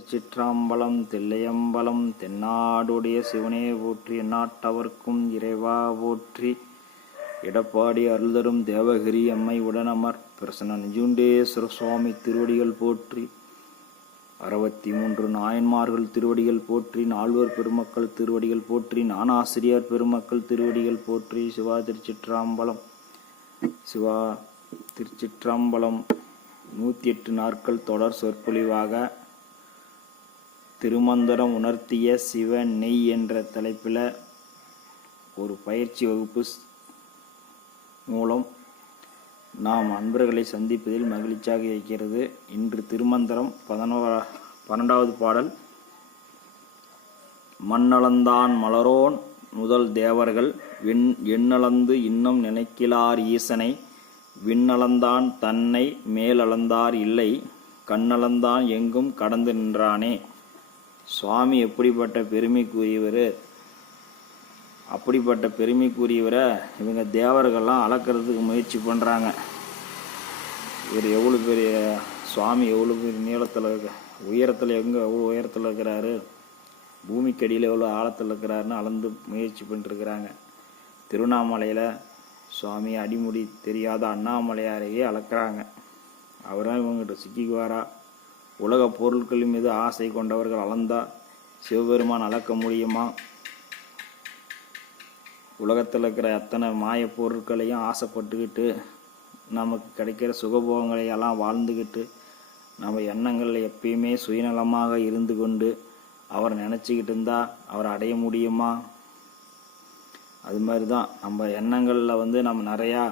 திருச்சிற்றம்பலம் தில்லையம்பலம் தென்னாடுடைய சிவனே போற்றி எந்நாட்டவர்க்கும் இறைவா போற்றி. எடப்பாடி அருள்தரும் தேவகிரி அம்மை உடனமர் பிரசன்ன நிஜுண்டேஸ்வர சுவாமி திருவடிகள் போற்றி. அறுபத்தி மூன்று நாயன்மார்கள் திருவடிகள் போற்றி நால்வர் பெருமக்கள் திருவடிகள் போற்றி நானாசிரியர் பெருமக்கள் திருவடிகள் போற்றி. சிவா திருச்சிற்றாம்பலம் சிவா திருச்சிற்றம்பலம். நூற்றி எட்டு நாட்கள் தொடர் சொற்பொழிவாக திருமந்திரம் உணர்த்திய சிவ நெய் என்ற தலைப்பில் ஒரு பயிற்சி வகுப்பு மூலம் நாம் அன்பர்களை சந்திப்பதில் மகிழ்ச்சியாக இருக்கிறது. இன்று திருமந்திரம் பதினோரா பன்னெண்டாவது பாடல். மண்ணளந்தான் மலரோன் முதல் தேவர்கள். விண் எண்ணளந்து இன்னும் நினைக்கிலார் ஈசனை. விண்ணளந்தான் தன்னை மேலளந்தார் இல்லை. கண்ணளந்தான் எங்கும் கடந்து நின்றானே. சுவாமி எப்படிப்பட்ட பெருமைக்குரியவர்? அப்படிப்பட்ட பெருமைக்குரியவரை இவங்க தேவர்கள்லாம் அளக்கிறதுக்கு முயற்சி பண்ணுறாங்க இவர் எவ்வளோ பெரிய சுவாமி எவ்வளோ பெரிய நீளத்தில் இருக்க உயரத்தில் எங்கே எவ்வளோ உயரத்தில் இருக்கிறாரு பூமிக்கடியில் எவ்வளோ ஆழத்தில் இருக்கிறாருன்னு அளந்து முயற்சி பண்ணிட்டுருக்கிறாங்க திருவண்ணாமலையில் சுவாமி அடிமுடி தெரியாத அண்ணாமலையாரையே அளக்குறாங்க. அவரும் இவங்ககிட்ட சிக்கிக்குவாரா? உலக பொருட்கள் மீது ஆசை கொண்டவர்கள் அளந்தா சிவபெருமான் அளக்க முடியுமா? உலகத்தில் இருக்கிற அத்தனை மாய பொருட்களையும் ஆசைப்பட்டுக்கிட்டு நமக்கு கிடைக்கிற சுகபோகங்களையெல்லாம் வாழ்ந்துக்கிட்டு நம்ம எண்ணங்களில் எப்பயுமே சுயநலமாக இருந்து கொண்டு அவரை நினச்சிக்கிட்டு இருந்தால் அவரை அடைய முடியுமா? அது மாதிரி தான் நம்ம எண்ணங்களில் வந்து நம்ம நிறையா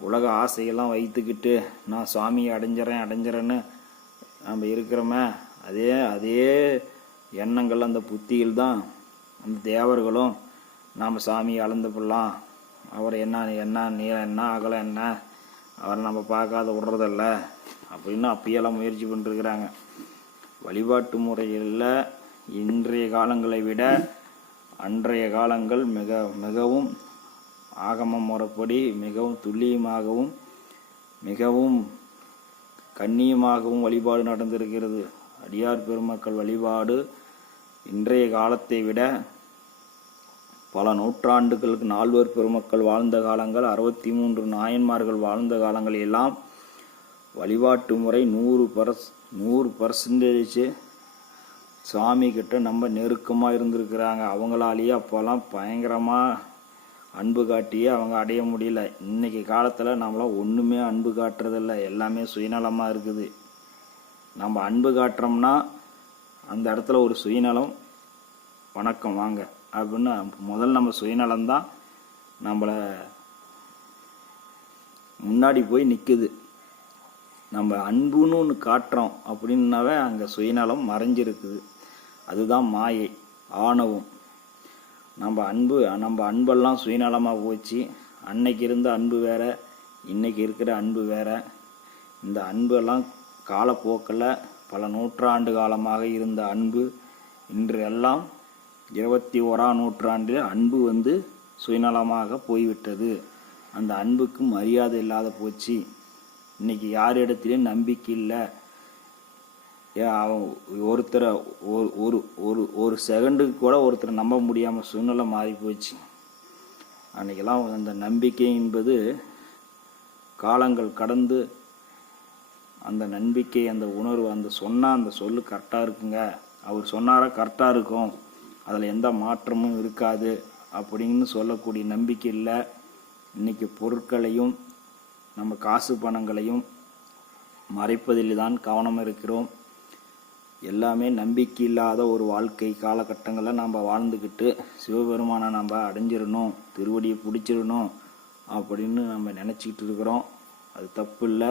உலக ஆசையெல்லாம் வைத்துக்கிட்டு நான் சாமியை அடைஞ்சிறேன் அடைஞ்சிறேன்னு நம்ம இருக்கிறோமே அதே அதே எண்ணங்கள் அந்த புத்தியில் தான் அந்த தேவர்களும் நாம் சாமியை அளந்துப்படலாம் அவர் என்ன என்ன நீளம் என்ன அகலம் என்ன அவரை நம்ம பார்க்காத விடுறதில்ல அப்படின்னு அப்பயெல்லாம் முயற்சி பண்ணிருக்கிறாங்க. வழிபாட்டு முறையில் இன்றைய காலங்களை விட அன்றைய காலங்கள் மிக மிகவும் ஆகம முறைப்படி மிகவும் துல்லியமாகவும் மிகவும் கண்ணியமாகவும் வழிபாடு நடந்திருக்கிறது. அடியார் பெருமக்கள் வழிபாடு இன்றைய காலத்தை விட பல நூற்றாண்டுகளுக்கு நால்வர் பெருமக்கள் வாழ்ந்த காலங்கள் அறுபத்தி மூன்று நாயன்மார்கள் வாழ்ந்த காலங்கள் எல்லாம் வழிபாட்டு முறை நூறு பர்ஸ் நூறு பர்சன்டேஜ் சாமி கிட்ட நம்ம நெருக்கமாக இருந்திருக்கிறாங்க. அவங்களாலேயே அப்போல்லாம் பயங்கரமாக அன்பு காட்டியே அவங்க அடைய முடியல. இன்னைக்கு காலத்தில் நம்மளாம் ஒன்றுமே அன்பு காட்டுறதில்ல. எல்லாமே சுயநலமாக இருக்குது. நம்ம அன்பு காட்டுறோம்னா அந்த இடத்துல ஒரு சுயநலம் வணக்கம் வாங்க. அப்படின்னு முதல்ல நம்ம சுயநலம்தான் நம்மளை முன்னாடி போய் நிற்குது நம்ம அன்புன்னு ஒன்று காட்டுறோம் அப்படின்னாவே அங்கே சுயநலம் மறைஞ்சிருக்குது. அதுதான் மாயை ஆணவம். நம்ம அன்பு நம்ம அன்பெல்லாம் சுயநலமாக போச்சு. அன்னைக்கு இருந்த அன்பு வேற இன்னைக்கு இருக்கிற அன்பு வேற. இந்த அன்பெல்லாம் காலப்போக்கில் பல நூற்றாண்டு காலமாக இருந்த அன்பு இன்று எல்லாம் இருபத்தி ஓராம் நூற்றாண்டில் அன்பு வந்து சுயநலமாக போய்விட்டது. அந்த அன்புக்கு மரியாதை இல்லாத போச்சு. இன்னைக்கு யார் இடத்துலையும் நம்பிக்கை இல்லை. அவன் ஒருத்தரை ஒரு ஒரு ஒரு ஒரு செகண்டுக்கு கூட ஒருத்தரை நம்ப முடியாமல் சூழ்நிலை மாறி போச்சு. அன்றைக்கெல்லாம் அந்த நம்பிக்கை என்பது காலங்கள் கடந்து அந்த நம்பிக்கை அந்த உணர்வு அந்த சொன்னால் அந்த சொல்லு கரெக்டாக இருக்குங்க. அவர் சொன்னாரா கரெக்டாக இருக்கும். அதில் எந்த மாற்றமும் இருக்காது அப்படின்னு சொல்லக்கூடிய நம்பிக்கை இல்லை. இன்னைக்கு பொருட்களையும் நம்ம காசு பணங்களையும் மறைப்பதில் தான் கவனம் இருக்கிறோம். எல்லாமே நம்பிக்கை இல்லாத ஒரு வாழ்க்கை காலகட்டங்களில் நம்ம வாழ்ந்துக்கிட்டு சிவபெருமானை நம்ம அடைஞ்சிடணும் திருவடியை பிடிச்சிடணும் அப்படின்னு நம்ம நினச்சிக்கிட்டு இருக்கிறோம். அது தப்பு இல்லை.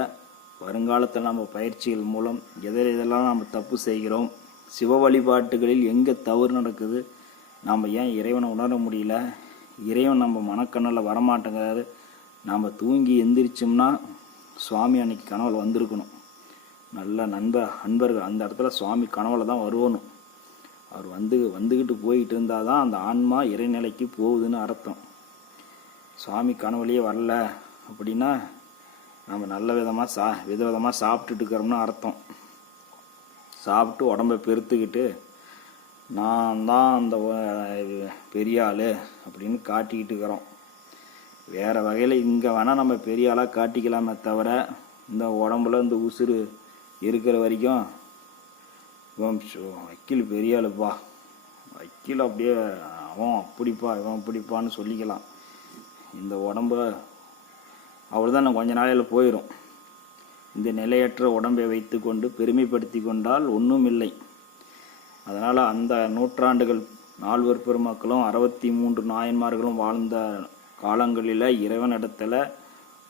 வருங்காலத்தில் நம்ம பயிற்சிகள் மூலம் எதை எதெல்லாம் நம்ம தப்பு செய்கிறோம் சிவ வழிபாட்டுகளில் எங்கே தவறு நடக்குது நாம் ஏன் இறைவனை உணர முடியல இறைவன் நம்ம மனக்கண்ணில் வரமாட்டேங்கிறாரு நாம் தூங்கி எந்திரிச்சோம்னா சுவாமி அன்னைக்கு கனவில் வந்திருக்கணும். நல்ல நண்ப அன்பர்கள். அந்த இடத்துல சுவாமி கனவுல தான் வருவணும். அவர் வந்து வந்துக்கிட்டு போயிட்டு இருந்தால் தான் அந்த ஆன்மா இறைநிலைக்கு போகுதுன்னு அர்த்தம். சுவாமி கனவுலையே வரல அப்படின்னா நம்ம நல்ல விதமாக சா வித விதமாக சாப்பிட்டுட்டு இருக்கிறோம்னு அர்த்தம். சாப்பிட்டு உடம்பை பெருத்துக்கிட்டு நான் தான் அந்த ஒ- பெரிய ஆள் அப்படின்னு காட்டிக்கிட்டு இருக்கிறோம். வேறு வகையில் இங்கே வேணால் நம்ம பெரிய ஆளாக காட்டிக்கலாமே தவிர இந்த உடம்புல இந்த உசுறு இருக்கிற வரைக்கும் இவன் வக்கீல் பெரிய ஆளுப்பா வக்கீல் அப்படியே அவன் அப்படிப்பா இவன் அப்படிப்பான்னு சொல்லிக்கலாம். இந்த உடம்பு அவ்வளோதான் நான் கொஞ்ச நாளையில் போயிடும் இந்த நிலையற்ற உடம்பை வைத்துக்கொண்டு பெருமைப்படுத்தி கொண்டால் ஒன்றும் இல்லை. அதனால் அந்த நூற்றாண்டுகள் நால்வர் பெருமக்களும் அறுபத்தி மூன்று நாயன்மார்களும் வாழ்ந்த காலங்களில் இறைவனிடத்தில்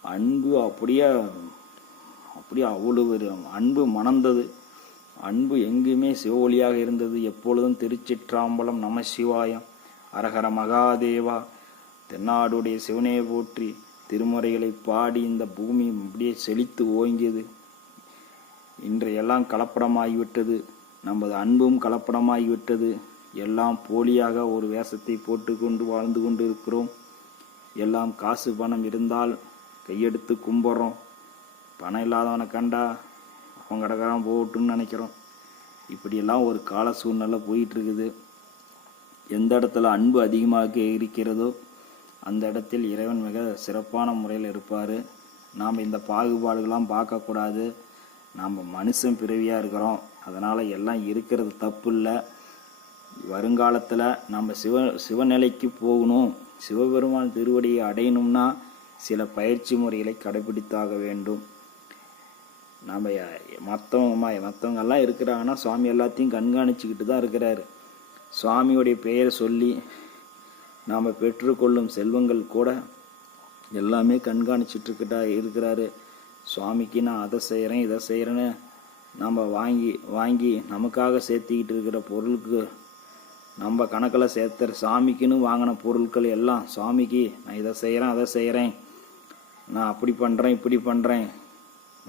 அன்பு அப்படியே அப்படியே அவ்வளவு ஒரு அன்பு மணந்தது. அன்பு எங்குமே சிவொளியாக இருந்தது. எப்பொழுதும் திருச்சிற்றாம்பலம் நம சிவாயம். அரஹர மகாதேவா தென்னாடுடைய சிவனே போற்றி திருமுறைகளை பாடி இந்த பூமி அப்படியே செழித்து ஓங்கியது. இன்றையெல்லாம் கலப்படமாகிவிட்டது. நமது அன்பும் கலப்படமாகிவிட்டது. எல்லாம் போலியாக ஒரு வேஷத்தை போட்டுக்கொண்டு வாழ்ந்து கொண்டு இருக்கிறோம் எல்லாம் காசு பணம் இருந்தால் கையெடுத்து கும்பிட்றோம். பணம் இல்லாதவனை கண்டா அவன் கடைக்காரன் போகட்டும்னு நினைக்கிறோம். இப்படியெல்லாம் ஒரு கால சூழ்நிலை போயிட்டுருக்குது. எந்த இடத்துல அன்பு அதிகமாக இருக்கிறதோ அந்த இடத்தில் இறைவன் மிக சிறப்பான முறையில் இருப்பார். நாம் இந்த பாகுபாடுகள்லாம் பார்க்கக்கூடாது. நாம் மனுஷன் பிறவியாக இருக்கிறோம். அதனால் எல்லாம் இருக்கிறது தப்பு இல்லை வருங்காலத்தில் நம்ம சிவ சிவநிலைக்கு போகணும். சிவபெருமான் திருவடியை அடையணும்னா சில பயிற்சி முறைகளை கடைபிடித்தாக வேண்டும். நாம் மற்றவங்க மற்றவங்கெல்லாம் இருக்கிறாங்கன்னா சுவாமி எல்லாத்தையும் கண்காணிச்சுக்கிட்டு தான் இருக்கிறாரு. சுவாமியுடைய பெயரை சொல்லி நாம் பெற்றுக்கொள்ளும் செல்வங்கள் கூட எல்லாமே கண்காணிச்சிட்ருக்கிட்டா இருக்கிறாரு. சுவாமிக்கு நான் அதை செய்கிறேன் இதை செய்கிறேன்னு நம்ம வாங்கி வாங்கி நமக்காக சேர்த்திக்கிட்டு இருக்கிற பொருளுக்கு நம்ம கணக்கில் சேர்த்துற சாமிக்குன்னு வாங்கின பொருட்கள் எல்லாம் சாமிக்கு நான் இதை செய்கிறேன் அதை செய்கிறேன் நான் அப்படி பண்ணுறேன் இப்படி பண்ணுறேன்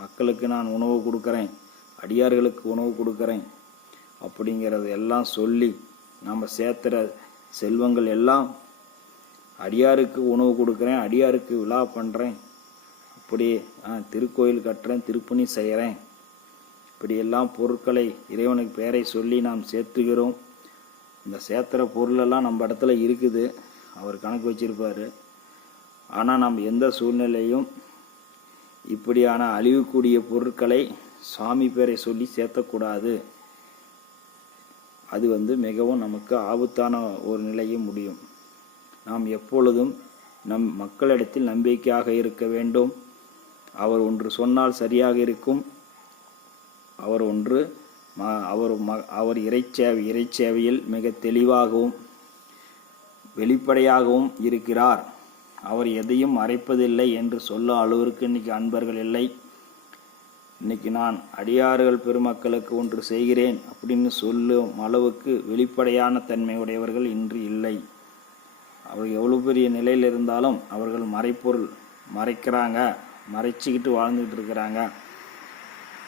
மக்களுக்கு நான் உணவு கொடுக்குறேன் அடியார்களுக்கு உணவு கொடுக்குறேன் அப்படிங்கிறது எல்லாம் சொல்லி நம்ம சேர்த்துற செல்வங்கள் எல்லாம் அடியாருக்கு உணவு கொடுக்குறேன் அடியாருக்கு விழா பண்ணுறேன் அப்படி ஆ, திருக்கோயில் கட்டுறேன் திருப்பணி செய்கிறேன் இப்படியெல்லாம் பொருட்களை இறைவனுக்கு பெயரை சொல்லி நாம் சேர்த்துகிறோம். இந்த சேர்த்துற பொருளெல்லாம் நம்ம இடத்துல இருக்குது. அவர் கணக்கு வச்சுருப்பார். ஆனால் நம்ம எந்த சூழ்நிலையும் இப்படியான அழிவுக்கூடிய பொருட்களை சாமி பேரை சொல்லி சேர்த்தக்கூடாது. அது வந்து மிகவும் நமக்கு ஆபத்தான ஒரு நிலையும் முடியும். நாம் எப்பொழுதும் நம் மக்களிடத்தில் நம்பிக்கையாக இருக்க வேண்டும். அவர் ஒன்று சொன்னால் சரியாக இருக்கும். அவர் ஒன்று ம- அவர் ம அவர் இறைச்சேவை இறைச்சேவையில் மிக தெளிவாகவும் வெளிப்படையாகவும் இருக்கிறார். அவர் எதையும் மறைப்பதில்லை என்று சொல்ல அளவிற்கு இன்னைக்கு அன்பர்கள் இல்லை. இன்னைக்கு நான் அடியார்கள் பெருமக்களுக்கு ஒன்று செய்கிறேன் அப்படின்னு சொல்லும் அளவுக்கு வெளிப்படையான தன்மை உடையவர்கள் இன்று இல்லை. அவர் எவ்வளோ பெரிய நிலையில் இருந்தாலும் அவர்கள் மறைப்பொருள் மறைக்கிறாங்க மறைச்சிக்கிட்டு வாழ்ந்துக்கிட்டு இருக்கிறாங்க.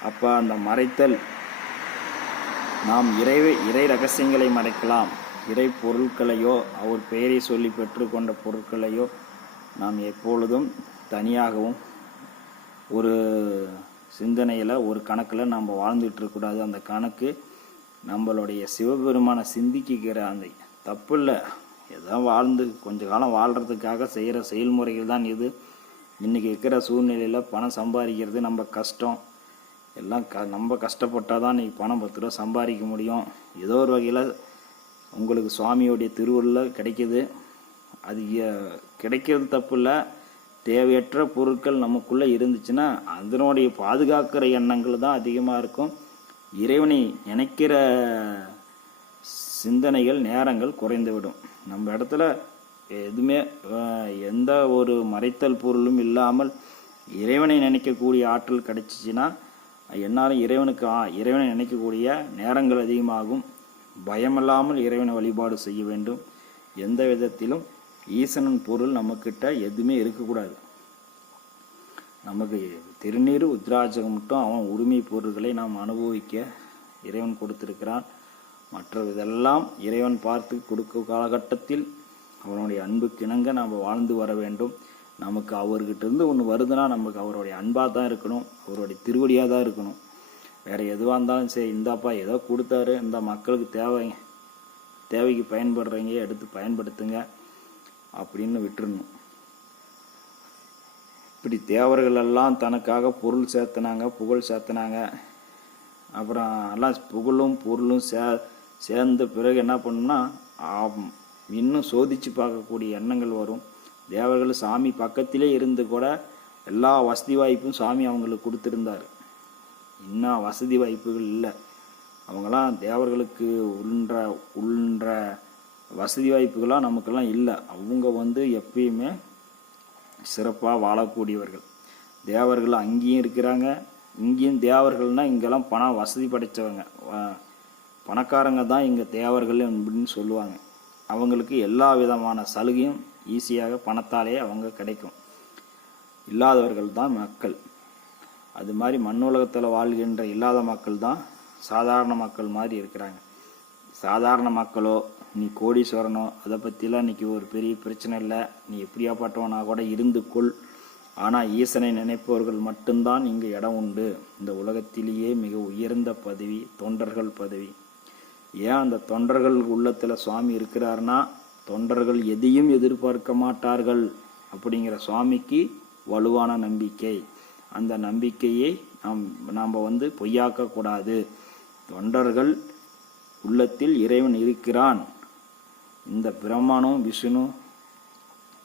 அப்போ அந்த மறைத்தல் நாம் இறை இறை ரகசியங்களை மறைக்கலாம். இறை பொருட்களையோ அவர் பெயரை சொல்லி பெற்றுக்கொண்ட பொருட்களையோ நாம் எப்பொழுதும் தனியாகவும் ஒரு சிந்தனையில் ஒரு கணக்கில் நம்ம வாழ்ந்துட்டுருக்கூடாது அந்த கணக்கு நம்மளுடைய சிவபெருமானை சிந்திக்கிற அந்த தப்பு இல்லை ஏதோ வாழ்ந்து கொஞ்ச காலம் வாழ்கிறதுக்காக செய்கிற செயல்முறைகள் தான் இது. இன்றைக்கி இருக்கிற சூழ்நிலையில் பணம் சம்பாதிக்கிறது நம்ம கஷ்டம். எல்லாம் க நம்ம கஷ்டப்பட்டால் தான் இன்றைக்கி பணம் பத்து ரூபா சம்பாதிக்க முடியும். ஏதோ ஒரு வகையில் உங்களுக்கு சுவாமியோடைய திருவள்ளில் கிடைக்கிது. அது கிடைக்கிறது தப்பு இல்லை தேவையற்ற பொருட்கள் நமக்குள்ளே இருந்துச்சுன்னா அதனுடைய பாதுகாக்கிற எண்ணங்கள் தான் அதிகமாக இருக்கும். இறைவனை நினைக்கிற சிந்தனைகள் நேரங்கள் குறைந்துவிடும். நம்ம இடத்துல எதுவுமே எந்த ஒரு மறைத்தல் பொருளும் இல்லாமல் இறைவனை நினைக்கக்கூடிய ஆற்றல் கிடைச்சிச்சின்னா என்னாலும் இறைவனுக்கு ஆ- இறைவனை நினைக்கக்கூடிய நேரங்கள் அதிகமாகும். பயமில்லாமல் இறைவனை வழிபாடு செய்ய வேண்டும். எந்த விதத்திலும் ஈசனன் பொருள் நம்மக்கிட்ட எதுவுமே இருக்கக்கூடாது. நமக்கு திருநீர் உத்ராஜகம் மட்டும் அவன் உரிமை பொருள்களை நாம் அனுபவிக்க இறைவன் கொடுத்திருக்கிறான். மற்ற இதெல்லாம் இறைவன் பார்த்து கொடுக்க காலகட்டத்தில் அவனுடைய அன்புக்கு இணங்க நாம் வாழ்ந்து வர வேண்டும். நமக்கு அவர்கிட்டருந்து ஒன்று வருதுன்னா நமக்கு அவருடைய அன்பாக தான் இருக்கணும். அவருடைய திருவடியாக தான் இருக்கணும். வேறு எதுவாக இருந்தாலும் சரி இந்தாப்பா ஏதோ கொடுத்தாரு. இந்த மக்களுக்கு தேவை தேவைக்கு பயன்படுறீங்க எடுத்து பயன்படுத்துங்க. அப்படின்னு விட்டுறணும். இப்படி தேவர்கள் எல்லாம் தனக்காக பொருள் சேர்த்துனாங்க புகழ் சேர்த்துனாங்க. அப்புறம் எல்லாம் புகழும் பொருளும் சே சேர்ந்த பிறகு என்ன பண்ணுன்னா இன்னும் சோதிச்சு பார்க்கக்கூடிய எண்ணங்கள் வரும். தேவர்கள் சாமி பக்கத்திலே இருந்து கூட எல்லா வசதி வாய்ப்பும் சாமி அவங்களுக்கு கொடுத்துருந்தார். இன்னும் வசதி வாய்ப்புகள் இல்லை. அவங்களாம் தேவர்களுக்கு உள்ள உள்ள வசதி வாய்ப்புகளாம் நமக்கெல்லாம் இல்லை. அவங்க வந்து எப்பயுமே சிறப்பாக வாழக்கூடியவர்கள். தேவர்கள் அங்கேயும் இருக்கிறாங்க. இங்கேயும் தேவர்கள்னால் இங்கெல்லாம் பணம் வசதி படைத்தவங்க பணக்காரங்க தான் இங்கே தேவர்கள் அப்படின்னு சொல்லுவாங்க. அவங்களுக்கு எல்லா விதமான சலுகையும் ஈஸியாக பணத்தாலே அவங்க கிடைக்கும். இல்லாதவர்கள் தான் மக்கள். அது மாதிரி மண் உலகத்தில் வாழ்கின்ற இல்லாத மக்கள் தான் சாதாரண மக்கள் மாதிரி இருக்கிறாங்க. சாதாரண மக்களோ நீ கோடீஸ்வரனோ அதை பற்றிலாம் இன்றைக்கி ஒரு பெரிய பிரச்சனை இல்லை. நீ எப்படியாப்பட்டவனா கூட இருந்து கொள். ஆனால் ஈசனை நினைப்பவர்கள் மட்டும்தான் இங்கே இடம் உண்டு. இந்த உலகத்திலேயே மிக உயர்ந்த பதவி தொண்டர்கள் பதவி. ஏன் அந்த தொண்டர்கள் உள்ளத்தில் சுவாமி இருக்கிறார்னா தொண்டர்கள் எதையும் எதிர்பார்க்க மாட்டார்கள் அப்படிங்கிற சுவாமிக்கு வலுவான நம்பிக்கை. அந்த நம்பிக்கையை நாம் நாம் வந்து பொய்யாக்கக்கூடாது. தொண்டர்கள் உள்ளத்தில் இறைவன் இருக்கிறான். இந்த பிரம்மனும் விஷ்ணு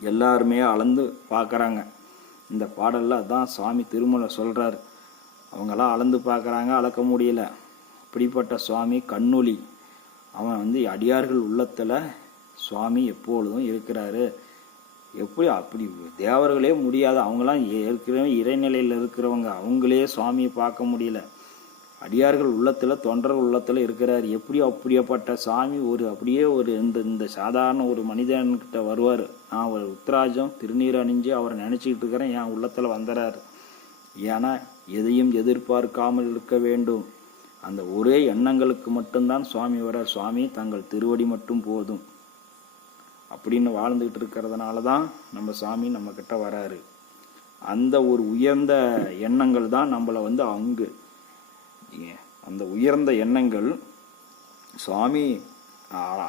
எல்லாருமே அளந்து பார்க்குறாங்க. இந்த பாடலில் அதான் சுவாமி திருமலை சொல்கிறார் அவங்களாம் அளந்து பார்க்குறாங்க அளக்க முடியல. இப்படிப்பட்ட சுவாமி கண்ணொளி. அவன் வந்து அடியார்கள் உள்ளத்தில் சுவாமி எப்பொழுதும் இருக்கிறாரு. எப்படி அப்படி தேவர்களே முடியாது. அவங்களாம் ஏற்கனவே இறைநிலையில் இருக்கிறவங்க. அவங்களே சுவாமியை பார்க்க முடியல. அடியார்கள் உள்ளத்தில் தொண்டர்கள் உள்ளத்தில் இருக்கிறார். எப்படி அப்படியேப்பட்ட சாமி ஒரு அப்படியே ஒரு இந்த இந்த சாதாரண ஒரு மனிதன்கிட்ட வருவார். நான் ஒரு உத்ராஜம் திருநீர் அணிஞ்சு அவரை நினச்சிக்கிட்டு இருக்கிறேன் என் உள்ளத்தில் வந்துடுறாரு ஏன்னா எதையும் எதிர்பார்க்காமல் இருக்க வேண்டும். அந்த ஒரே எண்ணங்களுக்கு மட்டும்தான் சுவாமி வரார் சுவாமி தங்கள் திருவடி மட்டும் போதும். அப்படின்னு வாழ்ந்துக்கிட்டு இருக்கிறதுனால தான் நம்ம சாமி நம்மக்கிட்ட வராரு. அந்த ஒரு உயர்ந்த எண்ணங்கள் தான் நம்மளை வந்து அங்கு அந்த உயர்ந்த எண்ணங்கள் சுவாமி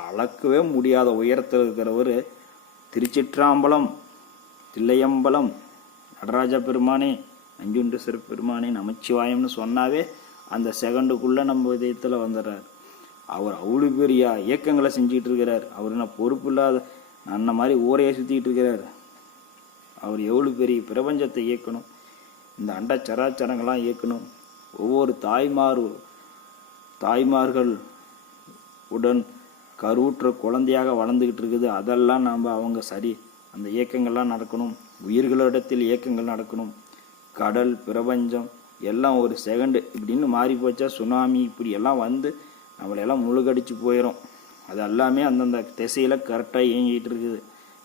அளக்கவே முடியாத உயரத்தில் இருக்கிறவர் திருச்சிற்றாம்பலம் தில்லையம்பலம் நடராஜ பெருமானே நஞ்சுண்டேஸ்வர பெருமானே நமச்சிவாயம்னு சொன்னாவே அந்த செகண்டுக்குள்ளே நம்ம இதயத்தில் வந்துடுறார் அவர் அவ்வளோ பெரிய இயக்கங்களை செஞ்சிகிட்டு இருக்கிறார் அவர் என்ன பொறுப்பு இல்லாத அந்த மாதிரி ஊரையே சுற்றிட்டு இருக்கிறார். அவர் எவ்வளோ பெரிய பிரபஞ்சத்தை இயக்கணும். இந்த அண்ட சராச்சரங்களாம் இயக்கணும். ஒவ்வொரு தாய்மார் தாய்மார்கள் உடன் கருவுற்ற குழந்தையாக வளர்ந்துக்கிட்டு இருக்குது. அதெல்லாம் நாம் அவங்க சரி அந்த இயக்கங்கள்லாம் நடக்கணும். உயிர்களிடத்தில் இயக்கங்கள் நடக்கணும். கடல் பிரபஞ்சம் எல்லாம் ஒரு செகண்டு இப்படின்னு மாறி போச்சா சுனாமி இப்படி எல்லாம் வந்து நம்மளையெல்லாம் முழுகடிச்சு போயிடும் அது எல்லாமே அந்தந்த திசையில் கரெக்டாக இயங்கிட்டு இருக்குது.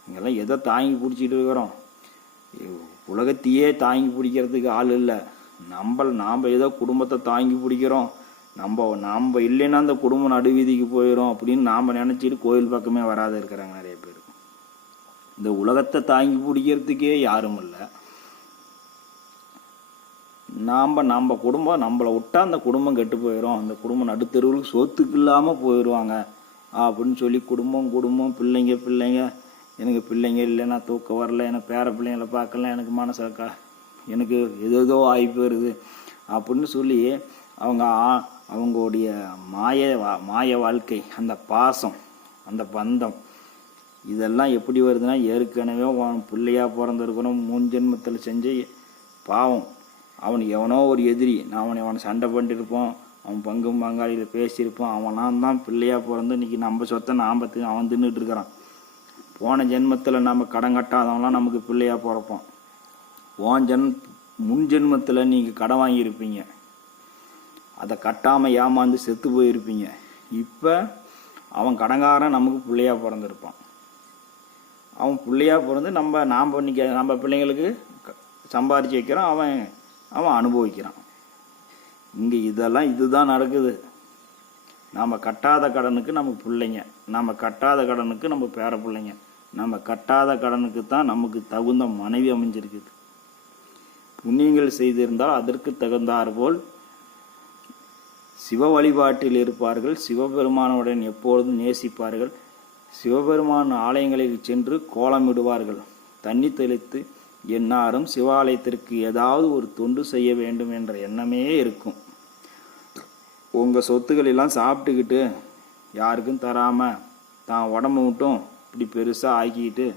இங்கெல்லாம் எதை தாங்கி பிடிச்சிட்டு இருக்கிறோம்? உலகத்தையே தாங்கி பிடிக்கிறதுக்கு ஆள் இல்லை. நம்ம நாம் ஏதோ குடும்பத்தை தாங்கி பிடிக்கிறோம். நம்ம நாம் இல்லைன்னா அந்த குடும்பம் நடுவீதிக்கு போயிடும் அப்படின்னு நாம் நினச்சிட்டு கோயில் பக்கமே வராத இருக்கிறாங்க நிறைய பேர். இந்த உலகத்தை தாங்கி பிடிக்கிறதுக்கே யாரும் இல்லை. நாம் நம்ம குடும்பம் நம்மளை விட்டா அந்த குடும்பம் கெட்டு போயிடும் அந்த குடும்பம் நடுத்தருவுக்கு சொத்துக்கு இல்லாமல் போயிடுவாங்க அப்படின்னு சொல்லி குடும்பம் குடும்பம் பிள்ளைங்க பிள்ளைங்க. எனக்கு பிள்ளைங்க இல்லைன்னா தூக்கம் வரல எனக்கு பேர பிள்ளைங்களை பார்க்கலாம் எனக்கு மனசாக்கா எனக்கு ஏதோ ஆகி போயிருது அப்படின்னு சொல்லி அவங்க ஆ- அவங்களுடைய மாய வா- மாய வாழ்க்கை அந்த பாசம் அந்த பந்தம் இதெல்லாம் எப்படி வருதுன்னா ஏற்கனவே அவன் பிள்ளையாக பிறந்திருக்கணும் மூணு ஜென்மத்தில் செஞ்சு பாவம். அவன் எவனோ ஒரு எதிரி நான் அவனை அவனை சண்டை பண்ணிருப்போம் அவன் பங்கும் பங்காளியில் பேசியிருப்பான் அவனாம் தான் பிள்ளையாக பிறந்து இன்னைக்கு நம்ம சொத்தை நாம் அவன் தின்னுட்டு இருக்கிறான். போன ஜென்மத்தில் நம்ம கடன் கட்டாதவன்லாம் நமக்கு பிள்ளையாக பிறப்பான். ஓஞ்சன் ஜென் முன் ஜென்மத்தில் நீங்கள் கடன் வாங்கியிருப்பீங்க. அதை கட்டாமல் ஏமாந்து செத்து போயிருப்பீங்க. இப்போ அவன் கடங்காரன் நமக்கு பிள்ளையாக பிறந்திருப்பான். அவன் பிள்ளையாக பிறந்து நம்ம நாம் பண்ணிக்க நம்ம பிள்ளைங்களுக்கு சம்பாதிச்சு வைக்கிறான். வைக்கிறோம் அவன் அவன் அனுபவிக்கிறான். இங்கே இதெல்லாம் இதுதான் நடக்குது. நாம் கட்டாத கடனுக்கு நம்ம பிள்ளைங்க நம்ம கட்டாத கடனுக்கு நம்ம பேர பிள்ளைங்க நம்ம கட்டாத கடனுக்கு தான் நமக்கு தகுந்த மனைவி அமைஞ்சிருக்குது. புண்ணியங்கள் செய்திருந்தால் அதற்கு தகுந்தாற்போல் சிவ வழிபாட்டில் இருப்பார்கள். சிவபெருமானுடன் எப்பொழுதும் நேசிப்பார்கள். சிவபெருமான் ஆலயங்களில் சென்று கோலமிடுவார்கள் தண்ணி தெளித்து எந்நாரும் சிவாலயத்திற்கு ஏதாவது ஒரு தொண்டு செய்ய வேண்டும் என்ற எண்ணமே இருக்கும். உங்கள் சொத்துக்கள் எல்லாம் சாப்பிட்டுக்கிட்டு யாருக்கும் தராமல் தான் உடம்பு மட்டும் இப்படி பெருசாக ஆக்கிக்கிட்டு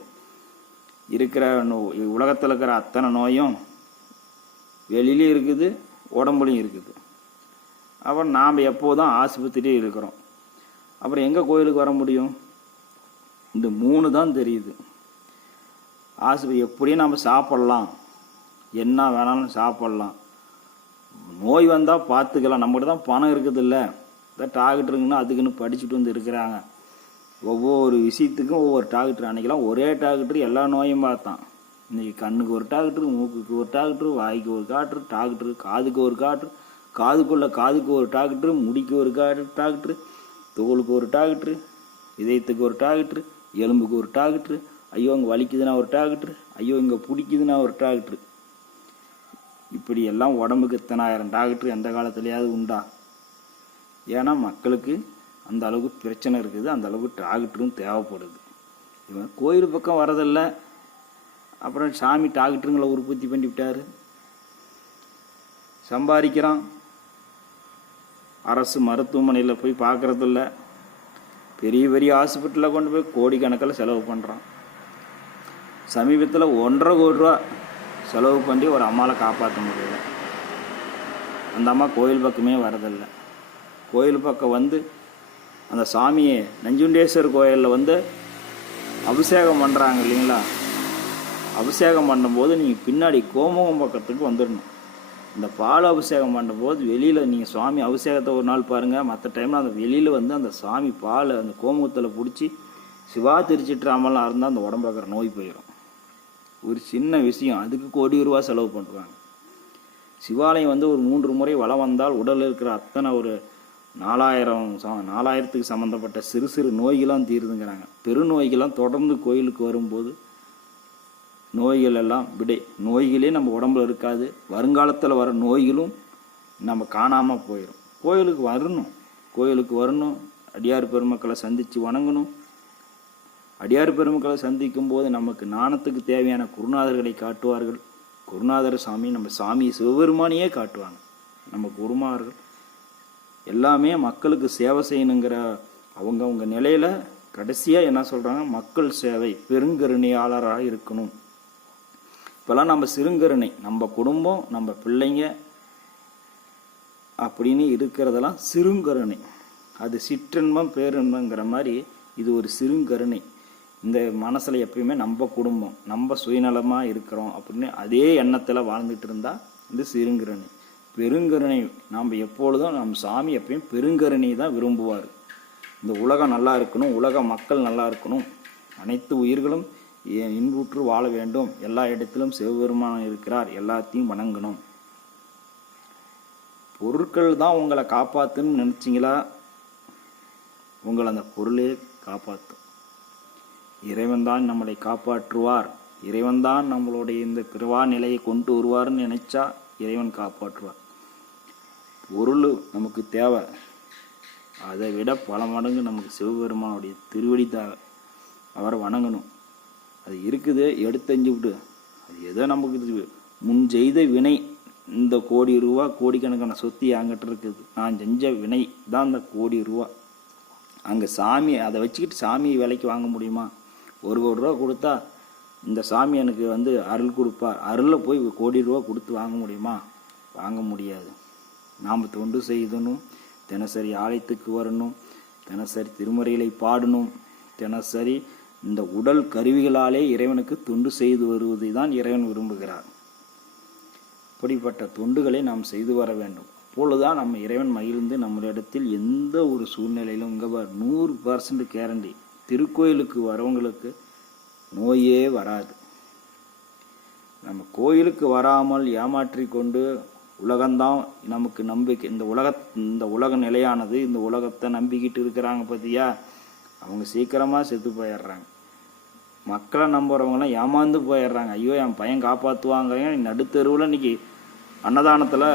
இருக்கிற நோ உலகத்தில் இருக்கிற அத்தனை நோயும் வெளியிலையும் இருக்குது உடம்புலையும் இருக்குது. அப்புறம் நாம் எப்போதும் ஆஸ்பத்திரியே இருக்கிறோம். அப்புறம் எங்கே கோயிலுக்கு வர முடியும்? இந்த மூணு தான் தெரியுது. ஆஸ்பத்திரி எப்படியும் நம்ம சாப்பிட்லாம். என்ன வேணாலும் சாப்பிட்லாம். நோய் வந்தால் பார்த்துக்கலாம் நம்மகிட்ட தான் பணம் இருக்குது இல்லை இந்த டாக்டருங்கன்னா அதுக்குன்னு படிச்சுட்டு வந்து இருக்கிறாங்க. ஒவ்வொரு விஷயத்துக்கும் ஒவ்வொரு டாக்டர் அன்றைக்கெல்லாம் ஒரே டாக்டர் எல்லா நோயும் பார்த்தான். இன்றைக்கி கண்ணுக்கு ஒரு டாக்டரு மூக்குக்கு ஒரு டாக்டரு வாய்க்கு ஒரு டாக்டர் டாக்டரு காதுக்கு ஒரு டாக்டர் காதுக்குள்ள காதுக்கு ஒரு டாக்டரு முடிக்கு ஒரு டாக்டர் டாக்டர் தோலுக்கு ஒரு டாக்டரு இதயத்துக்கு ஒரு டாக்டரு எலும்புக்கு ஒரு டாக்டரு ஐயோ இங்கே வலிக்குதுன்னா ஒரு டாக்டரு ஐயோ இங்கே பிடிக்குதுன்னா ஒரு டாக்டரு. இப்படி எல்லாம் உடம்புக்கு இத்தனாயிரம் டாக்டர் எந்த காலத்துலையாவது உண்டா? ஏன்னா மக்களுக்கு அந்த அளவுக்கு பிரச்சனை இருக்குது அந்த அளவுக்கு டாக்டரும் தேவைப்படுது. இவன் கோயில் பக்கம் வரதில்ல அப்புறம் சாமி டாக்டருங்களை உற்பத்தி பண்ணிவிட்டாரு சம்பாதிக்கிறான். அரசு மருத்துவமனையில் போய் பார்க்கறதில்ல. பெரிய பெரிய ஹாஸ்பிட்டலில் கொண்டு போய் கோடிக்கணக்கில் செலவு பண்ணுறான் சமீபத்தில் ஒன்றரை கோடி ரூபா செலவு பண்ணி ஒரு அம்மாவை காப்பாற்ற முடியல. அந்த அம்மா கோயில் பக்கமே வரதில்லை. கோயில் பக்கம் வந்து அந்த சாமியை நஞ்சுண்டேஸ்வர் கோயிலில் வந்து அபிஷேகம் பண்ணுறாங்க இல்லைங்களா? அபிஷேகம் பண்ணும்போது நீங்கள் பின்னாடி கோமுகம் பக்கத்துக்கு வந்துடணும் இந்த பால் அபிஷேகம் பண்ணும்போது வெளியில் நீங்கள் சுவாமி அபிஷேகத்தை ஒரு நாள் பாருங்கள் மற்ற டைமில் அந்த வெளியில் வந்து அந்த சாமி பால் அந்த கோமுகத்தில் பிடிச்சி சிவா திருச்சிட்டுறாமலாம் இருந்தால் அந்த உடம்பு இருக்கிற நோய் போயிடும் ஒரு சின்ன விஷயம். அதுக்கு கோடி ரூபா செலவு பண்ணுறாங்க சிவாலயம் வந்து ஒரு மூன்று முறை வளம் வந்தால் உடலில் இருக்கிற அத்தனை ஒரு நாலாயிரம் ச நாலாயிரத்துக்கு சம்மந்தப்பட்ட சிறு சிறு நோய்களாம் தீருதுங்கிறாங்க. பெருநோய்கள்லாம் தொடர்ந்து கோயிலுக்கு வரும்போது நோய்கள் எல்லாம் விடை. நோய்களே நம்ம உடம்புல இருக்காது. வருங்காலத்தில் வர நோய்களும் நம்ம காணாமல் போயிடும் கோயிலுக்கு வரணும். கோயிலுக்கு வரணும். அடியார் பெருமக்களை சந்தித்து வணங்கணும். அடியார் பெருமக்களை சந்திக்கும் போது நமக்கு நாணத்துக்கு தேவையான குருநாதர்களை காட்டுவார்கள். குருநாதர் சாமி நம்ம சாமி சிவபெருமானியே காட்டுவாங்க. நம்ம குருமார்கள். எல்லாமே மக்களுக்கு சேவை செய்யணுங்கிற அவங்கவுங்க நிலையில் கடைசியாக என்ன சொல்கிறாங்க மக்கள் சேவை பெருங்கருணையாளராக இருக்கணும். இப்போல்லாம் நம்ம சிறுங்கருணை நம்ம குடும்பம் நம்ம பிள்ளைங்க அப்படின்னு இருக்கிறதெல்லாம் சிறுங்கருணை. அது சிற்றின்பம் பேரின்பங்கிற மாதிரி இது ஒரு சிறுங்கருணை. இந்த மனசில் எப்பயுமே நம்ம குடும்பம் நம்ம சுயநலமாக இருக்கிறோம் அப்படின்னு அதே எண்ணத்தில் வாழ்ந்துட்டு இருந்தால் இது சிறுங்கருணை. பெருங்கருணை நாம் எப்பொழுதும் நம் சாமி எப்பயும் பெருங்கருணை தான் விரும்புவார். இந்த உலகம் நல்லா இருக்கணும் உலக மக்கள் நல்லா இருக்கணும் அனைத்து உயிர்களும் இன்புற்று வாழ வேண்டும்? எல்லா இடத்திலும் சிவபெருமான் இருக்கிறார். எல்லாத்தையும் வணங்கணும். பொருட்கள் தான் உங்களை காப்பாத்துன்னு நினச்சிங்களா? உங்களை அந்த பொருளே காப்பாற்றும் இறைவன் தான் நம்மளை காப்பாற்றுவார். இறைவன் தான் நம்மளுடைய இந்த பிறவா நிலையை கொண்டு வருவார்னு நினைச்சா இறைவன் காப்பாற்றுவார். பொருள் நமக்கு தேவை. அதை விட பல மடங்கு நமக்கு சிவபெருமானுடைய திருவடி தேவை. அவரை வணங்கணும். அது இருக்குது எடுத்தஞ்சு விட்டு அது எதோ நமக்கு இது முன் செய்த வினை. இந்த கோடி ரூபா கோடிக்கணக்கான சொத்து என்கிட்ட இருக்குது. நான் செஞ்ச வினை தான் இந்த கோடி ரூபா. அங்கே சாமி அதை வச்சுக்கிட்டு சாமியை விலைக்கு வாங்க முடியுமா? ஒரு கோடி ரூபா கொடுத்தா இந்த சாமி எனக்கு வந்து அருள் கொடுப்பார். அருளில் போய் கோடி ரூபா கொடுத்து வாங்க முடியுமா? வாங்க முடியாது. நாம் தொண்டு செய்தணும் தினசரி ஆலயத்துக்கு வரணும் தினசரி திருமறைகளை பாடணும் தினசரி இந்த உடல் கருவிகளாலே இறைவனுக்கு தொண்டு செய்து வருவதை தான் இறைவன் விரும்புகிறார். அப்படிப்பட்ட தொண்டுகளை நாம் செய்து வர வேண்டும். அப்பொழுதுதான் நம்ம இறைவன் மகிழ்ந்து நம்மளிடத்தில் எந்த ஒரு சூழ்நிலையிலும் இங்கே பார் நூறு பர்சன்ட் கேரண்டி திருக்கோயிலுக்கு வரவங்களுக்கு நோயே வராது. நம்ம கோயிலுக்கு வராமல் ஏமாற்றி கொண்டு உலகம்தான் நமக்கு நம்பிக்கை இந்த உலக இந்த உலக நிலையானது இந்த உலகத்தை நம்பிக்கிட்டு இருக்கிறாங்க பார்த்தியா அவங்க சீக்கிரமாக செத்து போயிடுறாங்க. மக்களை நம்புகிறவங்களாம் ஏமாந்து போயிடுறாங்க. ஐயோ என் பையன் காப்பாற்றுவாங்க நடுத்தெருவில் இன்னைக்கு அன்னதானத்தில்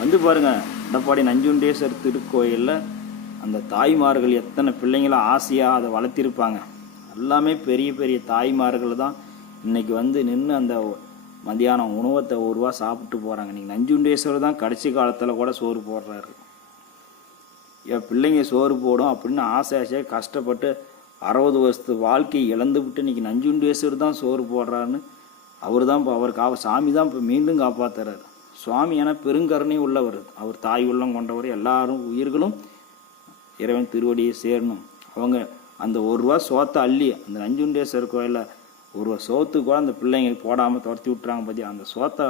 வந்து பாருங்க. எடப்பாடி நஞ்சுண்டேஸ்வர் திருக்கோயிலில் அந்த தாய்மார்கள் எத்தனை பிள்ளைங்கள ஆசையாக அதை வளர்த்திருப்பாங்க. எல்லாமே பெரிய பெரிய தாய்மார்கள் தான். இன்னைக்கு வந்து நின்று அந்த மதியானம் உணவத்தை ஒரு ரூபா சாப்பிட்டு போகிறாங்க நீங்கள் நஞ்சுண்டேஸ்வரர் தான் கடைசி காலத்தில் கூட சோறு போடுறாரு. என் பிள்ளைங்க சோறு போடும் அப்படின்னு ஆசை ஆசையாக கஷ்டப்பட்டு அறுபது வருஷத்து வாழ்க்கையை இழந்து விட்டு இன்னைக்கு நஞ்சுண்டேஸ்வரர் தான் சோறு போடுறாருன்னு அவர் தான் இப்போ அவர் கா சாமி தான் இப்போ மீண்டும் காப்பாற்றுறாரு சுவாமி என பெருங்கருணை உள்ளவர். அவர் தாய் உள்ளம் கொண்டவர். எல்லாரும் உயிர்களும் இறைவன் திருவடியை சேரணும். அவங்க அந்த ஒரு ரூபா சோத்தை அள்ளி அந்த நஞ்சுண்டேஸ்வரர் கோயிலில் ஒரு ரூபா சோத்துக்கு கூட அந்த பிள்ளைங்க போடாமல் துரத்தி விட்டுறாங்க பற்றி அந்த சோத்தை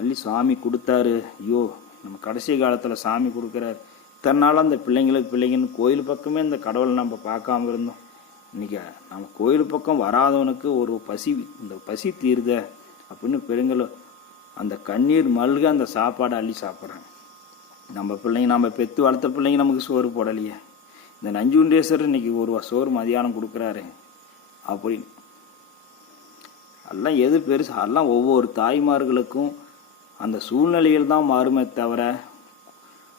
அள்ளி சாமி கொடுத்தாரு. ஐயோ நம்ம கடைசி காலத்தில் சாமி கொடுக்குறாரு. இத்தனை நாள் அந்த பிள்ளைங்களுக்கு பிள்ளைங்கன்னு கோயில் பக்கமே இந்த கடவுளை நம்ம பார்க்காம இருந்தோம். இன்றைக்கி நம்ம கோயில் பக்கம் வராதவனுக்கு ஒரு பசி இந்த பசி தீருத அப்படின்னு பெருங்கல் அந்த கண்ணீர் மல்க அந்த சாப்பாடை அள்ளி சாப்பிட்றாங்க. நம்ம பிள்ளைங்க நம்ம பெற்று வளர்த்த பிள்ளைங்க நமக்கு சோறு போடலையே. இந்த நஞ்சுண்டேஸ்வரர் இன்னைக்கு ஒரு வா- சோறு மதியானம் கொடுக்குறாரு. அப்படின்னு எல்லாம் எது பெருசு எல்லாம் ஒவ்வொரு தாய்மார்களுக்கும் அந்த சூழ்நிலையில் தான் மாறுமே தவிர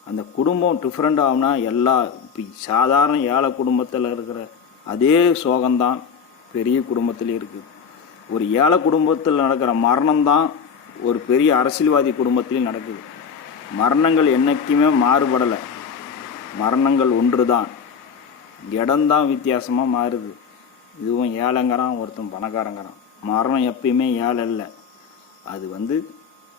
அந்த குடும்பம் டிஃப்ரெண்ட் ஆகும்னா எல்லா இப்போ சாதாரண ஏழை குடும்பத்தில் இருக்கிற அதே சோகம்தான் பெரிய குடும்பத்தில் இருக்குது ஒரு ஏழை குடும்பத்தில் நடக்கிற மரணம்தான் ஒரு பெரிய அரசியல்வாதி குடும்பத்திலையும் நடக்குது. மரணங்கள் என்றைக்குமே மாறுபடலை. மரணங்கள் ஒன்று தான் இடம்தான் வித்தியாசமாக மாறுது. இதுவும் ஏழைங்கிறான் ஒருத்தன் பணக்காரங்கிறான். மரணம் எப்பயுமே ஏழை இல்லை அது வந்து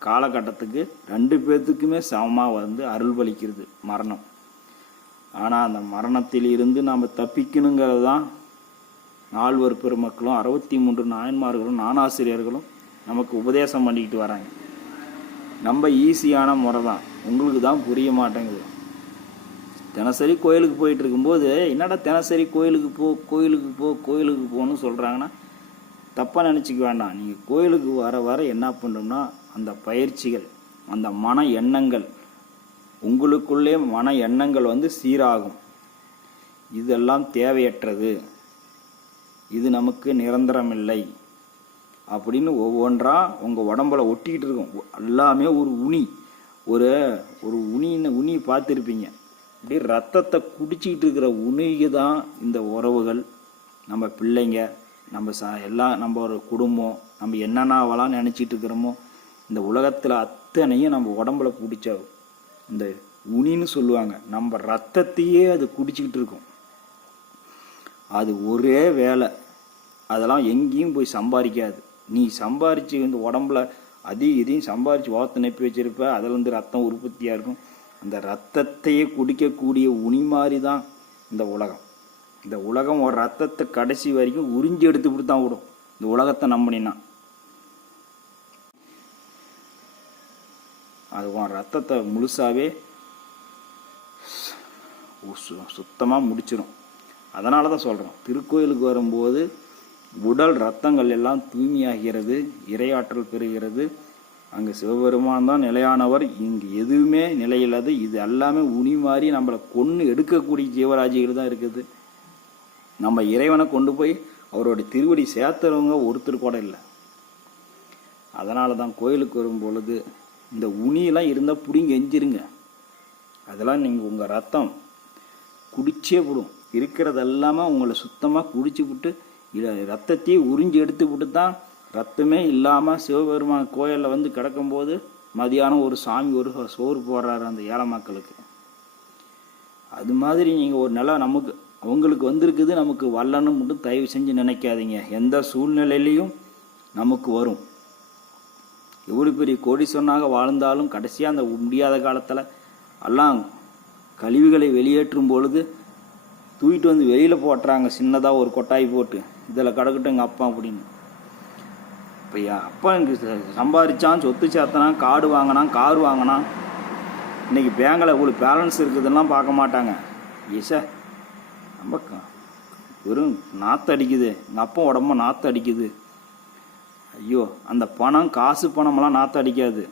காலகட்டத்துக்கு ரெண்டு பேர்த்துக்குமே சமமாக வந்து அருள்பளிக்கிறது மரணம். ஆனால் அந்த மரணத்தில் இருந்து நாம் தப்பிக்கணுங்கிறது தான் நால்வர் பெருமக்களும் அறுபத்தி மூன்று நாயன்மார்களும் நானாசிரியர்களும் நமக்கு உபதேசம் பண்ணிக்கிட்டு வராங்க. நம்ம ஈஸியான முறை தான் உங்களுக்கு தான் புரிய மாட்டேங்குது. தினசரி கோயிலுக்கு போயிட்டு இருக்கும்போது என்னடா தினசரி கோயிலுக்கு போ கோயிலுக்கு போ கோயிலுக்கு போன்னு சொல்கிறாங்கன்னா தப்பாக நினச்சிக்க வேண்டாம். நீங்கள் கோயிலுக்கு வர வர என்ன பண்ணுறோம்னா அந்த பயிற்சிகள் அந்த மன எண்ணங்கள் உங்களுக்குள்ளே மன எண்ணங்கள் வந்து சீராகும். இதெல்லாம் தேவையற்றது. இது நமக்கு நிரந்தரமில்லை. அப்படின்னு ஒவ்வொன்றா உங்கள் உடம்புல ஒட்டிக்கிட்டு இருக்கும். எல்லாமே ஒரு உனி. ஒரு ஒரு உனின்னு உனி பார்த்துருப்பீங்க. அப்படியே ரத்தத்தை குடிச்சிக்கிட்டு இருக்கிற உனிக்கு தான் இந்த உறவுகள். நம்ம பிள்ளைங்க நம்ம ச எல்லாம் நம்ம ஒரு குடும்பம் நம்ம என்னென்னவெல்லாம் நினச்சிட்டு இருக்கிறோமோ இந்த உலகத்தில் அத்தனையும் நம்ம உடம்புல பிடிச்ச இந்த உனின்னு சொல்லுவாங்க. நம்ம ரத்தத்தையே அது குடிச்சிக்கிட்டு இருக்கும். அது ஒரே வேலை. அதெல்லாம் எங்கேயும் போய் சம்பாதிக்காது. நீ சம்பாரிச்சு இந்த உடம்புல அதையும் இதையும் சம்பாரித்து வாத்து நப்பி வச்சிருப்ப அதில் வந்து ரத்தம் உற்பத்தியாக இருக்கும். அந்த ரத்தத்தையே குடிக்கக்கூடிய உனி மாதிரி தான் இந்த உலகம். இந்த உலகம் ஒரு ரத்தத்தை கடைசி வரைக்கும் உறிஞ்சி எடுத்துக்கிட்டு தான் விடும் இந்த உலகத்தை நம்பினா அது உன் ரத்தத்தை முழுசாகவே சுத்தமாக முடிச்சிடும் அதனால தான் சொல்கிறோம் திருக்கோயிலுக்கு வரும்போது உடல் ரத்தங்கள் எல்லாம் தூய்மையாகிறது இரையாற்றல் பெறுகிறது. அங்கே சிவபெருமான் தான் நிலையானவர். இங்கு எதுவுமே நிலையில்லாது. இது எல்லாமே உனி மாதிரி நம்மளை கொன்று எடுக்கக்கூடிய ஜீவராஜிகள் தான் இருக்குது. நம்ம இறைவனை கொண்டு போய் அவருடைய திருவடி சேர்த்துறவங்க ஒருத்தர் கூட இல்லை. அதனால தான் கோயிலுக்கு வரும் பொழுது இந்த உனியெல்லாம் இருந்தால் பிடிங்க எஞ்சிருங்க. அதெல்லாம் நீங்கள் உங்கள் ரத்தம் குடிச்சே விடும். இருக்கிறதெல்லாமே உங்களை சுத்தமாக குடிச்சு விட்டு ரத்தத்தையே உறிஞ்சி எடுத்து விட்டு தான் ரத்தமே இல்லாமல் சிவபெருமான் கோயிலில் வந்து கிடக்கும்போது மதியானம் ஒரு சாமி ஒரு சோறு போடுறாரு அந்த ஏழை மக்களுக்கு. அது மாதிரி நீங்கள் ஒரு நிலம் நமக்கு அவங்களுக்கு வந்திருக்குது நமக்கு வரலன்னு மட்டும் தயவு செஞ்சு நினைக்காதீங்க. எந்த சூழ்நிலையிலையும் நமக்கு வரும். எவ்வளோ பெரிய கோடீஸ்வரனாக வாழ்ந்தாலும் கடைசியாக அந்த முடியாத காலத்தில் எல்லாம் கழிவுகளை வெளியேற்றும் பொழுது தூக்கிட்டு வந்து வெளியில் போட்டுறாங்க. சின்னதாக ஒரு கொட்டாய் போட்டு இதில் கிடக்கட்டும் எங்கள் அப்பா அப்படின்னு. இப்போ என் அப்பா எனக்கு சம்பாதிச்சான் சொத்து சேர்த்தனான் காடு வாங்கினான் கார் வாங்கினான். இன்றைக்கி பேங்கில் இவ்வளோ பேலன்ஸ் இருக்குதுலாம் பார்க்க மாட்டாங்க. ஈசா ரொம்ப வெறும் நாற்று அடிக்குது எங்கள் அப்பா உடம்பு நாற்று அடிக்குது ஐயோ அந்த பணம் காசு பணமெல்லாம் நாற்று அடிக்காது.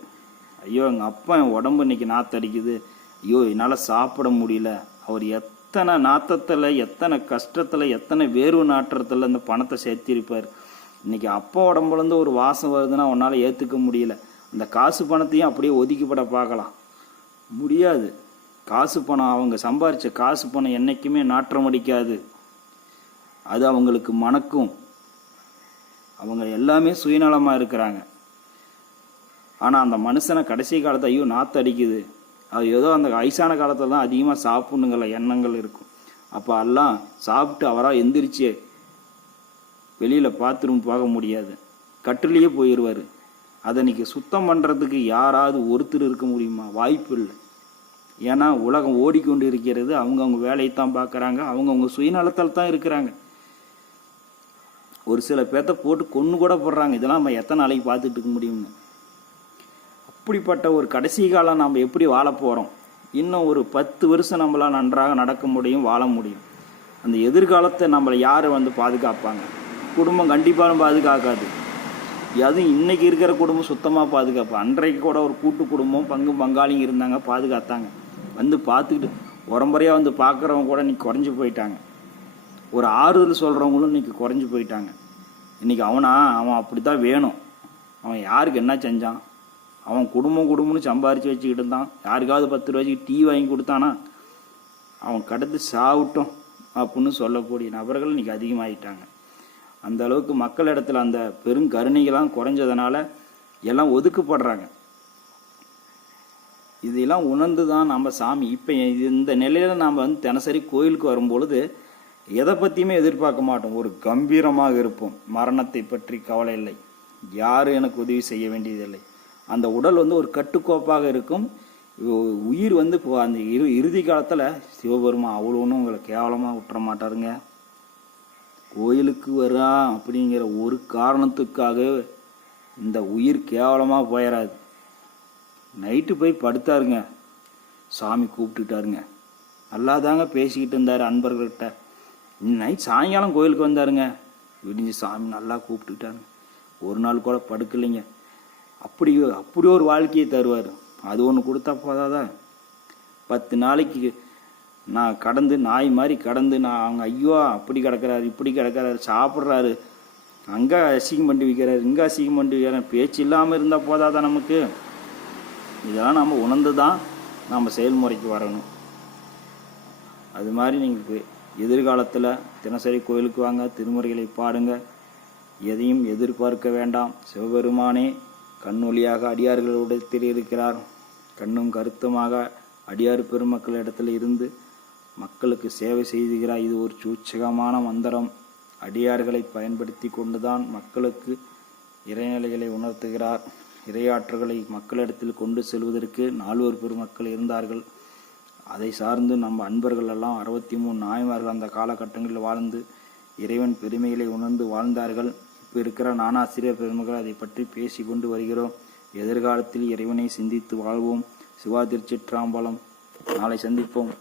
ஐயோ எங்கள் அப்பா என் உடம்பு இன்னைக்கு நாற்று அடிக்குது. ஐயோ என்னால் சாப்பிட முடியல. அவர் எத்தனை நாத்தத்தில் எத்தனை கஷ்டத்தில் எத்தனை வேர்வு நாற்றத்தில் இந்த பணத்தை சேர்த்திருப்பார். இன்றைக்கி அப்பா உடம்புலேருந்து ஒரு வாசம் வருதுன்னா உன்னால் ஏற்றுக்க முடியல. அந்த காசு பணத்தையும் அப்படியே ஒதுக்கிப்பட பார்க்கலாம். முடியாது. காசு பணம் அவங்க சம்பாரித்த காசு பணம் என்றைக்குமே நாற்றம் அடிக்காது. அது அவங்களுக்கு மணக்கும். அவங்க எல்லாமே சுயநலமாக இருக்கிறாங்க. ஆனால் அந்த மனுஷனை கடைசி காலத்தை ஐயோ நாற்று அடிக்குது. அது ஏதோ அந்த வயசான காலத்தில் தான் அதிகமாக சாப்பிட்ணுங்கிற எண்ணங்கள் இருக்கும். அப்போ எல்லாம் சாப்பிட்டு அவராக எந்திரிச்சு வெளியில் பாத்ரூம் போக முடியாது. கட்டிலேயே போயிடுவார் அதை இன்னைக்கு சுத்தம் பண்ணுறதுக்கு யாராவது ஒருத்தர் இருக்க முடியுமா? வாய்ப்பு இல்லை. ஏன்னா உலகம் ஓடிக்கொண்டு இருக்கிறது அவங்கவுங்க வேலையை தான் பார்க்குறாங்க. அவங்கவுங்க சுயநலத்தில் தான் இருக்கிறாங்க. ஒரு சில பேர்த்த போட்டு கொன்று கூட போடுறாங்க. இதெல்லாம் நம்ம எத்தனை நாளைக்கு பார்த்துட்டு இருக்க முடியும்னு. அப்படிப்பட்ட ஒரு கடைசி காலம் நம்ம எப்படி வாழ போகிறோம் இன்னும் ஒரு பத்து வருஷம் நம்மளால் நன்றாக நடக்க முடியும் வாழ முடியும். அந்த எதிர்காலத்தை நம்மளை யார் வந்து பாதுகாப்பாங்க? குடும்பம் கண்டிப்பாக பாதுகாக்காது. அதுவும் இன்றைக்கி இருக்கிற குடும்பம் சுத்தமாக பாதுகாப்பு. அன்றைக்கு கூட ஒரு கூட்டு குடும்பம் பங்கு பங்காளிங்க இருந்தாங்க பாதுகாத்தாங்க. வந்து பார்த்துக்கிட்டு உரம்பரையாக வந்து பார்க்குறவங்க கூட இன்னைக்கு குறைஞ்சி போயிட்டாங்க. ஒரு ஆறுதல் சொல்கிறவங்களும் இன்றைக்கி குறைஞ்சி போயிட்டாங்க. இன்றைக்கி அவனா அவன் அப்படி தான் வேணும். அவன் யாருக்கு என்ன செஞ்சான்? அவன் குடும்பம் குடும்பம்னு சம்பாரித்து வச்சுக்கிட்டு இருந்தான். யாருக்காவது பத்து ரூபாய்க்கு டீ வாங்கி கொடுத்தானா? அவன் கடத்து சாவிட்டோம் அப்படின்னு சொல்லக்கூடிய நபர்கள் இன்றைக்கி அதிகமாகிட்டாங்க அந்த அளவுக்கு மக்கள் இடத்துல அந்த பெருங்கருணைகள்லாம் குறைஞ்சதுனால எல்லாம் ஒதுக்கப்படுறாங்க. இதெல்லாம் உணர்ந்து தான் நம்ம சாமி. இப்போ இந்த நிலையில் நாம் வந்து தினசரி கோயிலுக்கு வரும்பொழுது எதை பற்றியுமே எதிர்பார்க்க மாட்டோம். ஒரு கம்பீரமாக இருப்போம். மரணத்தை பற்றி கவலை இல்லை. யாரும் எனக்கு உதவி செய்ய வேண்டியதில்லை. அந்த உடல் வந்து ஒரு கட்டுக்கோப்பாக இருக்கும். உயிர் வந்து இப்போ அந்த இறு இறுதி காலத்தில் சிவபெருமா அவ்வளோ ஒன்றும் உங்களை கேவலமாக விட்டுற மாட்டாருங்க. கோயிலுக்கு வரா அப்படிங்கிற ஒரு காரணத்துக்காக இந்த உயிர் கேவலமாக போயிடாது நைட்டு போய் படுத்தாருங்க. சாமி கூப்பிட்டுட்டாருங்க. நல்லா தாங்க பேசிக்கிட்டு இருந்தார் அன்பர்கள்கிட்ட நைட் சாயங்காலம் கோயிலுக்கு வந்தாருங்க. விடிஞ்சு சாமி நல்லா கூப்பிட்டுட்டாருங்க ஒரு நாள் கூட படுக்கலைங்க. அப்படி அப்படி ஒரு வாழ்க்கையை தருவார். அது ஒன்று கொடுத்தா போதாதா? பத்து நாளைக்கு நான் கடந்து நாய் மாதிரி கடந்து நான் அவங்க ஐயோ அப்படி கிடக்கிறாரு இப்படி கிடக்கிறாரு சாப்பிட்றாரு. அங்கே அசிங்கம் பண்ணி வைக்கிறாரு இங்கே அசிங்கம் பண்ணி வைக்கிறாரு. பேச்சு இல்லாமல் இருந்தால் போதாதா நமக்கு? இதெல்லாம் நம்ம உணர்ந்து தான் நம்ம செயல்முறைக்கு வரணும். அது மாதிரி நீங்கள் எதிர்காலத்தில் தினசரி கோயிலுக்கு வாங்க திருமுறைகளை பாடுங்க. எதையும் எதிர்பார்க்க வேண்டாம். சிவபெருமானே கண்ணொழியாக அடியார்களிடத்தில் இருக்கிறார். கண்ணும் கருத்துமாக அடியார் பெருமக்களிடத்தில் இருந்து மக்களுக்கு சேவை செய்துகிறார். இது ஒரு சூச்சகமான மந்திரம். அடியார்களை பயன்படுத்தி கொண்டுதான் மக்களுக்கு இறைநிலைகளை உணர்த்துகிறார். இரையாற்றுகளை மக்களிடத்தில் கொண்டு செல்வதற்கு நால்வர் பெருமக்கள் இருந்தார்கள். அதை சார்ந்து நம்ம அன்பர்கள் எல்லாம் அறுபத்தி மூணு நாயமார்கள் அந்த காலகட்டங்களில் வாழ்ந்து இறைவன் பெருமைகளை உணர்ந்து வாழ்ந்தார்கள். இப்போ இருக்கிற நானாசிரியர் பெருமக்கள் அதை பற்றி பேசி கொண்டு வருகிறோம். எதிர்காலத்தில் இறைவனை சிந்தித்து வாழ்வோம். சிவா திருச்சிற்றாம்பலம். நாளை சந்திப்போம்.